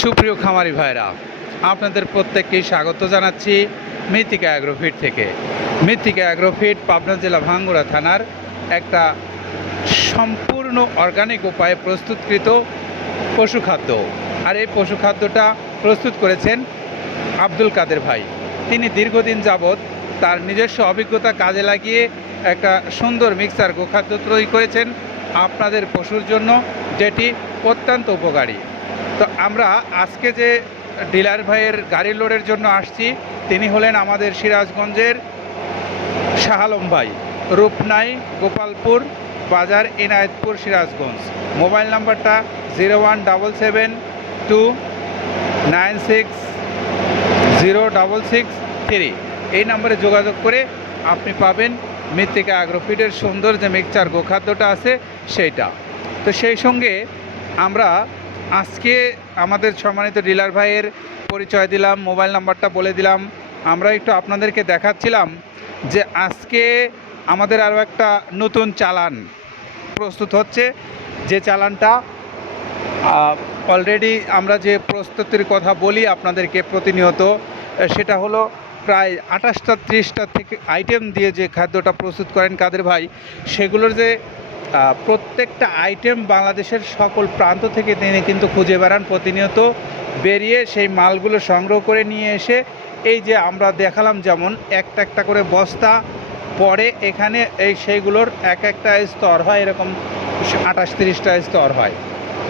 সুপ্রিয় খামারি ভাইরা, আপনাদের প্রত্যেককেই স্বাগত জানাচ্ছি মৃত্তিকা অ্যাগ্রোফিট থেকে। মৃত্তিকা অ্যাগ্রোফিট পাবনা জেলা ভাঙ্গুড়া থানার একটা সম্পূর্ণ অর্গানিক উপায়ে প্রস্তুতকৃত পশু খাদ্য। আর এই পশু খাদ্যটা প্রস্তুত করেছেন আব্দুল কাদের ভাই। তিনি দীর্ঘদিন যাবৎ তার নিজস্ব অভিজ্ঞতা কাজে লাগিয়ে একটা সুন্দর মিক্সার গোখাদ্য তৈরি করেছেন আপনাদের পশুর জন্য, যেটি অত্যন্ত উপকারী। তো আমরা আজকে যে ডিলার ভাইয়ের গাড়ি লোডের জন্য আসছি, তিনি হলেন আমাদের সিরাজগঞ্জের শাহালম ভাই। রূপনাই গোপালপুর বাজার, এনায়েতপুর, সিরাজগঞ্জ। মোবাইল নাম্বারটা zero one double seven two nine six zero double six three. এই নম্বরে যোগাযোগ করে আপনি পাবেন মৃত্তিকা অ্যাগ্রোফিটের সুন্দর যে মিক্সচার গোখাদ্যটা আছে, সেইটা। তো সেই সঙ্গে আমরা আজকে আমাদের সম্মানিত ডিলার ভাইয়ের পরিচয় দিলাম, মোবাইল নাম্বারটা বলে দিলাম। আমরা একটু আপনাদেরকে দেখাচ্ছিলাম যে আজকে আমাদের আরও একটা নতুন চালান প্রস্তুত হচ্ছে। যে চালানটা অলরেডি আমরা যে প্রস্তুতির কথা বলি আপনাদেরকে প্রতিনিয়ত, সেটা হলো প্রায় আঠাশটা, ত্রিশটা থেকে আইটেম দিয়ে যে খাদ্যটা প্রস্তুত করেন কাদের ভাই, সেগুলোর যে প্রত্যেকটা আইটেম বাংলাদেশের সকল প্রান্ত থেকে তিনি কিন্তু খুঁজে বেড়ান। প্রতিনিয়ত বেরিয়ে সেই মালগুলো সংগ্রহ করে নিয়ে এসে এই যে আমরা দেখালাম যেমন একটা একটা করে বস্তা, পরে এখানে এই সেইগুলোর এক একটা স্তর হয়, এরকম আঠাশ তিরিশটা স্তর হয়।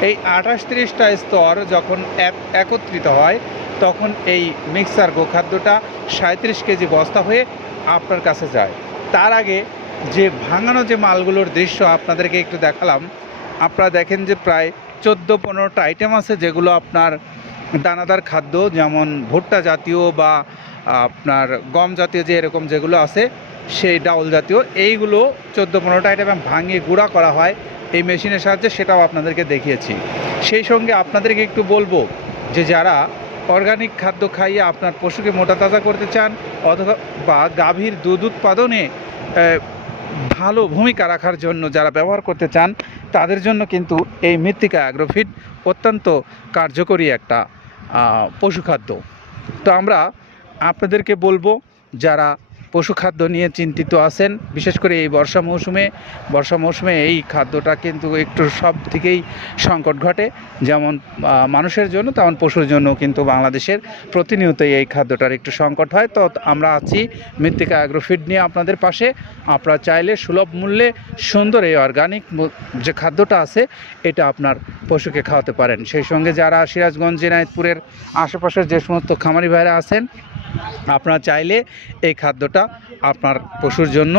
এই আঠাশ তিরিশটা স্তর যখন এক- একত্রিত হয়, তখন এই মিক্সার গোখাদ্যটা সাঁত্রিশ কেজি বস্তা হয়ে আপনার কাছে যায়। তার আগে যে ভাঙানো যে মালগুলোর দৃশ্য আপনাদেরকে একটু দেখালাম, আপনারা দেখেন যে প্রায় চোদ্দ পনেরোটা আইটেম আছে যেগুলো আপনার দানাদার খাদ্য, যেমন ভুট্টা জাতীয় বা আপনার গম জাতীয় যে এরকম যেগুলো আছে, সেই ডাউল জাতীয়, এইগুলো চোদ্দ পনেরোটা আইটেম ভাঙিয়ে গুঁড়া করা হয় এই মেশিনের সাহায্যে, সেটাও আপনাদেরকে দেখিয়েছি। সেই সঙ্গে আপনাদেরকে একটু বলব যে যারা অর্গানিক খাদ্য খাইয়ে আপনার পশুকে মোটা তাজা করতে চান, অথবা বা গাভীর দুধ উৎপাদনে ভালো ভূমিকা রাখার জন্য যারা ব্যবহার করতে চান, তাদের জন্য কিন্তু এই মৃত্তিকা অ্যাগ্রোফিট অত্যন্ত কার্যকরী একটা পশুখাদ্য। তো আমরা আপনাদেরকে বলব, যারা পশু খাদ্য নিয়ে চিন্তিত আছেন, বিশেষ করে এই বর্ষা মৌসুমে। বর্ষা মৌসুমে এই খাদ্যটা কিন্তু একটু সব থেকেই সংকট ঘটে। যেমন মানুষের জন্য, তেমন পশুর জন্য কিন্তু বাংলাদেশের প্রতিনিয়তই এই খাদ্যটার একটু সংকট হয়। তো আমরা আছি মৃত্তিকা অ্যাগ্রোফিড নিয়ে আপনাদের পাশে। আপনারা চাইলে সুলভ মূল্যে সুন্দর এই অর্গানিক যে খাদ্যটা আছে, এটা আপনার পশুকে খাওয়াতে পারেন। সেই সঙ্গে যারা সিরাজগঞ্জ, জেনায়তপুরের আশেপাশের যে সমস্ত খামারি ভাইরা আছেন আপনারা চাইলে এই খাদ্যটা আপনার পশুর জন্য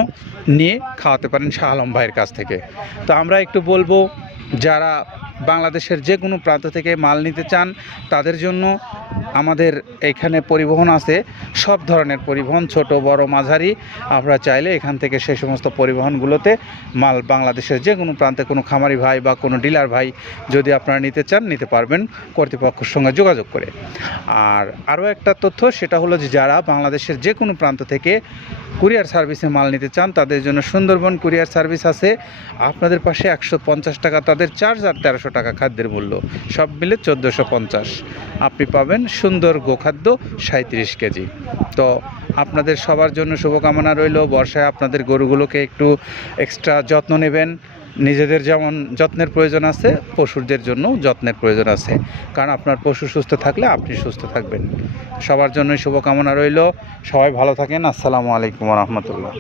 নিয়ে খাওয়াতে পারেন শাহ আলম ভাইয়ের কাছ থেকে। তো আমরা একটু বলব, যারা বাংলাদেশের যে কোনো প্রান্ত থেকে মাল নিতে চান, তাদের জন্য আমাদের এখানে পরিবহন আছে। সব ধরনের পরিবহন, ছোট, বড়, মাঝারি। আমরা চাইলে এখান থেকে সেই সমস্ত পরিবহনগুলোতে মাল বাংলাদেশের যে কোনো প্রান্তে কোনো খামারি ভাই বা কোনো ডিলার ভাই যদি আপনারা নিতে চান, নিতে পারবেন কর্তৃপক্ষের সঙ্গে যোগাযোগ করে। আর আরও একটা তথ্য, সেটা হলো যে যারা বাংলাদেশের যে কোনো প্রান্ত থেকে কুরিয়ার সার্ভিসে মাল নিতে চান, তাদের জন্য সুন্দরবন কুরিয়ার সার্ভিস আছে। আপনাদের পাশে একশো পঞ্চাশ টাকা, তাদের চার্জ আর তেরোশো টাকা খাদ্যের মূল্য সব মিলে চোদ্দোশো পঞ্চাশ। আপনি পাবেন সুন্দর গোখাদ্য সাঁত্রিশ কেজি। তো আপনাদের সবার জন্য শুভকামনা রইল। বর্ষায় আপনাদের গরুগুলোকে একটু এক্সট্রা যত্ন নেবেন। নিজেদের যেমন যত্নের প্রয়োজন আছে, পশুদের জন্য যত্নের প্রয়োজন আছে। কারণ আপনার পশু সুস্থ থাকলে আপনি সুস্থ থাকবেন। সবার জন্যই শুভকামনা রইল। সবাই ভালো থাকেন। আসসালামু আলাইকুম রহমতুল্লাহ।